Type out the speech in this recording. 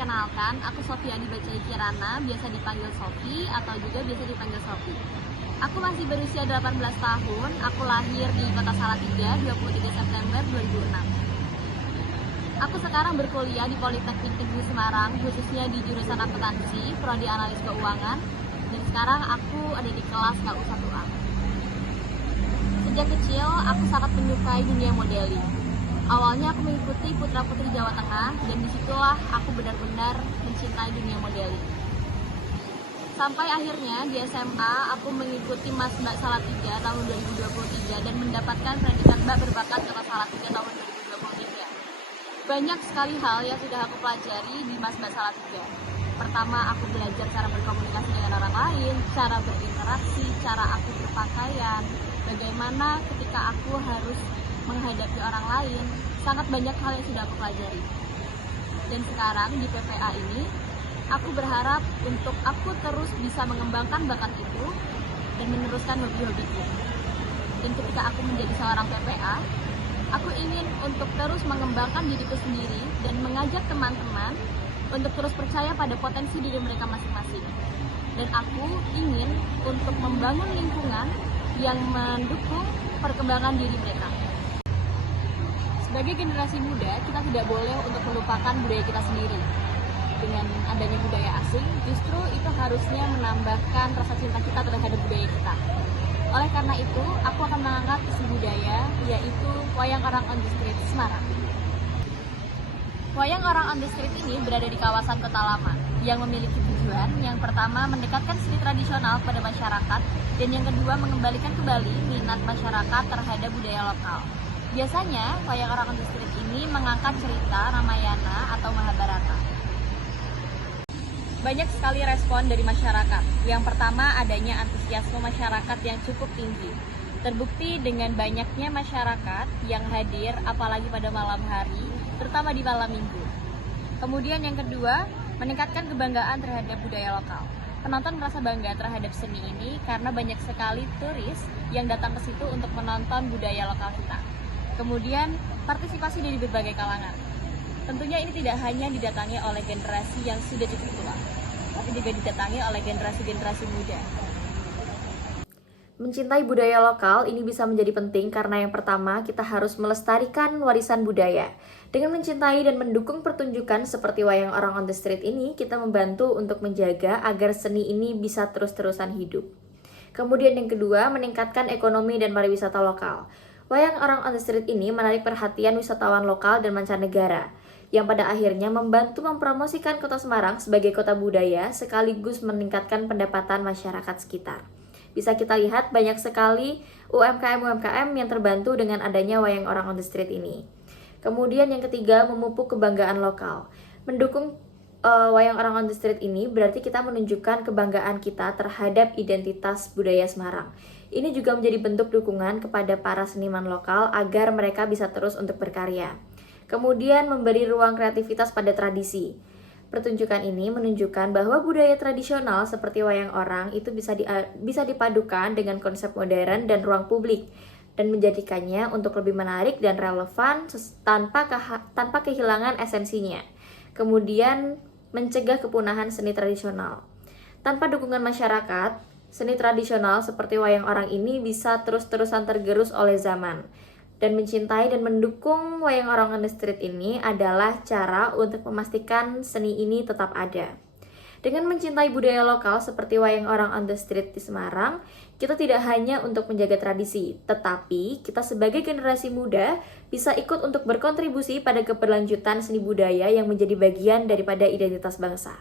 perkenalkan, aku Sofia Dibacai Kirana, biasa dipanggil Sofi atau juga biasa dipanggil Sofi. Aku masih berusia 18 tahun, aku lahir di Kota Salatiga 23 September 2006. Aku sekarang berkuliah di Politeknik Negeri Semarang, khususnya di jurusan akuntansi, prodi analis keuangan, dan sekarang aku ada di kelas KU1A. Sejak kecil, aku sangat menyukai dunia modeling. Awalnya aku mengikuti putra-putri Jawa Tengah, dan disitulah aku benar-benar mencintai dunia modeling. Sampai akhirnya di SMA, aku mengikuti Mas Mbak Salatiga tahun 2023 dan mendapatkan predikat Mbak Berbakat Kota Salatiga tahun 2023. Banyak sekali hal yang sudah aku pelajari di Mas Mbak Salatiga. Pertama, aku belajar cara berkomunikasi dengan orang lain, cara berinteraksi, cara aku berpakaian, bagaimana ketika aku harus menghadapi orang lain. Sangat banyak hal yang sudah aku pelajari. Dan sekarang di PPA ini, aku berharap untuk aku terus bisa mengembangkan bakat itu dan meneruskan hobi-hobiku. Dan ketika aku menjadi seorang PPA, aku ingin untuk terus mengembangkan diriku sendiri dan mengajak teman-teman untuk terus percaya pada potensi diri mereka masing-masing. Dan aku ingin untuk membangun lingkungan yang mendukung perkembangan diri mereka. Sebagai generasi muda, kita tidak boleh untuk melupakan budaya kita sendiri. Dengan adanya budaya asing, justru itu harusnya menambahkan rasa cinta kita terhadap budaya kita. Oleh karena itu, aku akan mengangkat isu budaya, yaitu Wayang Orang on the Street Semarang. Wayang Orang on the Street ini berada di kawasan Kota Lama, yang memiliki tujuan yang pertama mendekatkan seni tradisional pada masyarakat, dan yang kedua mengembalikan kembali minat masyarakat terhadap budaya lokal. Biasanya, Wayang Orang on the Street ini mengangkat cerita Ramayana atau Mahabharata. Banyak sekali respon dari masyarakat. Yang pertama, adanya antusiasme masyarakat yang cukup tinggi. Terbukti dengan banyaknya masyarakat yang hadir, apalagi pada malam hari, terutama di malam minggu. Kemudian yang kedua, meningkatkan kebanggaan terhadap budaya lokal. Penonton merasa bangga terhadap seni ini karena banyak sekali turis yang datang ke situ untuk menonton budaya lokal kita. Kemudian, partisipasi dari berbagai kalangan. Tentunya ini tidak hanya didatangi oleh generasi yang sudah cukup tua, tapi juga didatangi oleh generasi-generasi muda. Mencintai budaya lokal ini bisa menjadi penting karena yang pertama, kita harus melestarikan warisan budaya. Dengan mencintai dan mendukung pertunjukan seperti Wayang Orang on the Street ini, kita membantu untuk menjaga agar seni ini bisa terus-terusan hidup. Kemudian yang kedua, meningkatkan ekonomi dan pariwisata lokal. Wayang Orang on the Street ini menarik perhatian wisatawan lokal dan mancanegara, yang pada akhirnya membantu mempromosikan Kota Semarang sebagai kota budaya sekaligus meningkatkan pendapatan masyarakat sekitar. Bisa kita lihat banyak sekali UMKM-UMKM yang terbantu dengan adanya Wayang Orang on the Street ini. Kemudian yang ketiga, memupuk kebanggaan lokal. Mendukung Wayang Orang on the Street ini berarti kita menunjukkan kebanggaan kita terhadap identitas budaya Semarang. Ini juga menjadi bentuk dukungan kepada para seniman lokal agar mereka bisa terus untuk berkarya. Kemudian memberi ruang kreativitas pada tradisi. Pertunjukan ini menunjukkan bahwa budaya tradisional seperti wayang orang itu bisa dipadukan dengan konsep modern dan ruang publik dan menjadikannya untuk lebih menarik dan relevan tanpa kehilangan esensinya. Kemudian mencegah kepunahan seni tradisional. Tanpa dukungan masyarakat, seni tradisional seperti wayang orang ini bisa terus-terusan tergerus oleh zaman. Dan mencintai dan mendukung Wayang Orang on the Street ini adalah cara untuk memastikan seni ini tetap ada. Dengan mencintai budaya lokal seperti Wayang Orang on the Street di Semarang, kita tidak hanya untuk menjaga tradisi, tetapi kita sebagai generasi muda bisa ikut untuk berkontribusi pada keberlanjutan seni budaya yang menjadi bagian daripada identitas bangsa.